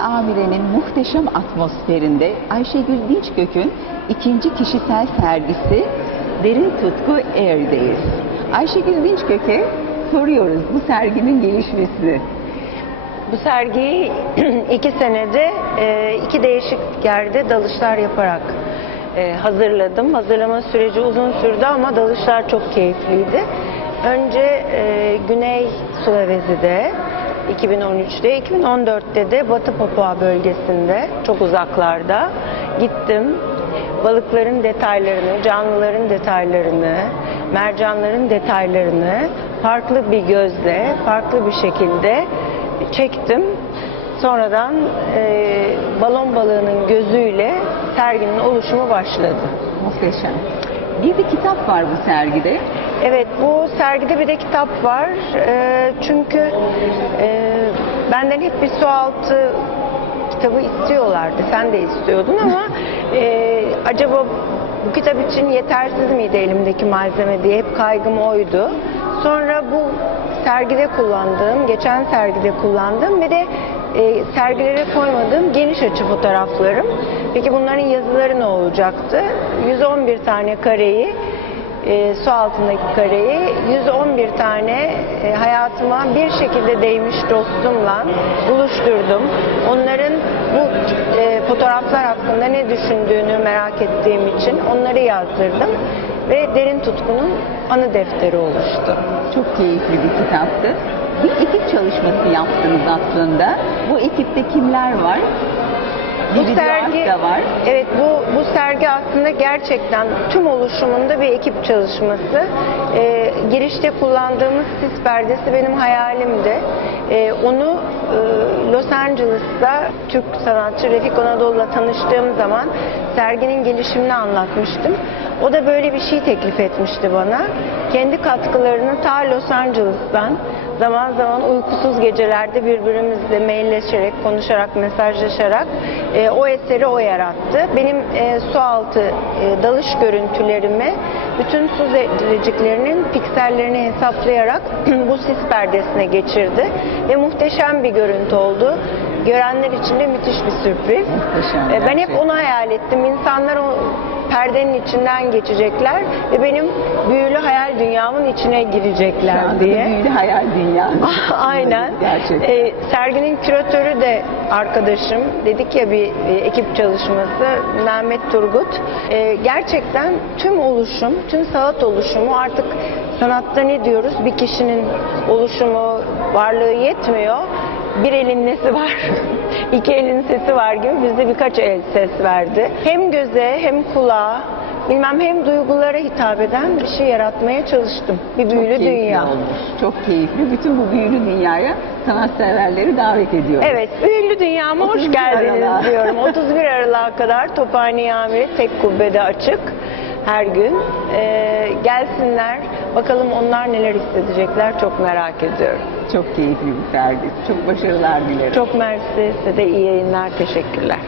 Amire'nin muhteşem atmosferinde Ayşegül Dinçkök'ün ikinci kişisel sergisi Derin Tutku Air'deyiz. Ayşegül Dinçkök'e soruyoruz bu serginin gelişmesini. Bu sergiyi iki senede e, iki değişik yerde dalışlar yaparak e, hazırladım. Hazırlama süreci uzun sürdü ama dalışlar çok keyifliydi. Önce e, Güney Sulavezi'de 2013'te, 2014'te de Batı Papua bölgesinde çok uzaklarda gittim. Balıkların detaylarını, canlıların detaylarını, mercanların detaylarını farklı bir gözle, farklı bir şekilde çektim. Sonradan e, balon balığının gözüyle serginin oluşumu başladı. Muhteşem. Bir de kitap var bu sergide. Evet bu sergide bir de kitap var. E, çünkü e, benden hep bir sualtı kitabı istiyorlardı. Sen de istiyordun ama e, acaba bu kitap için yetersiz miydi elimdeki malzeme diye hep kaygım oydu. Sonra bu sergide kullandığım, geçen sergide kullandığım ve de e, sergilere koymadığım geniş açı fotoğraflarım. Peki bunların yazıları ne olacaktı? 111 tane kareyi e, su altındaki kareyi 111 tane e, hayatıma bir şekilde değmiş dostumla buluşturdum. Onların bu e, fotoğraflar hakkında ne düşündüğünü merak ettiğim için onları yazdırdım ve Derin Tutku'nun anı defteri oluştu. Çok keyifli bir kitaptı. Bir ekip çalışması yaptınız aslında. Bu ekipte kimler var? Bu sergi, da var. evet bu bu sergi aslında gerçekten tüm oluşumunda bir ekip çalışması. Ee, girişte kullandığımız sis perdesi benim hayalimdi. Ee, onu e, Los Angeles'ta Türk sanatçı Refik Anadolu'la tanıştığım zaman serginin gelişimini anlatmıştım. O da böyle bir şey teklif etmişti bana. Kendi katkılarını ta Los Angeles'tan zaman zaman uykusuz gecelerde birbirimizle mailleşerek, konuşarak, mesajlaşarak e, o eseri o yarattı. Benim e, su altı e, dalış görüntülerimi bütün su zerreciklerinin piksellerini hesaplayarak bu sis perdesine geçirdi ve muhteşem bir görüntü oldu. Görenler için de müthiş bir sürpriz. Muhteşem, E, ben hep onu hayal ettim. İnsanlar o perdenin içinden geçecekler ve benim büyülü hayal dünyamın içine Şu girecekler anda diye. büyülü hayal dünya. Aynen. Gerçekten. Ee, serginin küratörü de arkadaşım. Dedik ya bir e, ekip çalışması. Mehmet Turgut. Ee, gerçekten tüm oluşum, tüm sanat oluşumu artık sanatta ne diyoruz? Bir kişinin oluşumu, varlığı yetmiyor. Bir elin nesi var? iki elin sesi var gibi bizde birkaç el ses verdi. Hem göze hem kulağa bilmem hem duygulara hitap eden bir şey yaratmaya çalıştım. Bir Çok büyülü keyifli dünya. olmuş. Çok keyifli. Bütün bu büyülü dünyaya sanatseverleri davet ediyorum. Evet, Büyülü Dünyama hoş 31 geldiniz Aralık'a. diyorum. 31 Aralık'a kadar Tophane Amiri tek kubbede açık her gün. Ee, gelsinler, bakalım onlar neler hissedecekler çok merak ediyorum. Çok keyifli bir sergi. Çok başarılar dilerim. Çok mersi, size de iyi yayınlar, teşekkürler.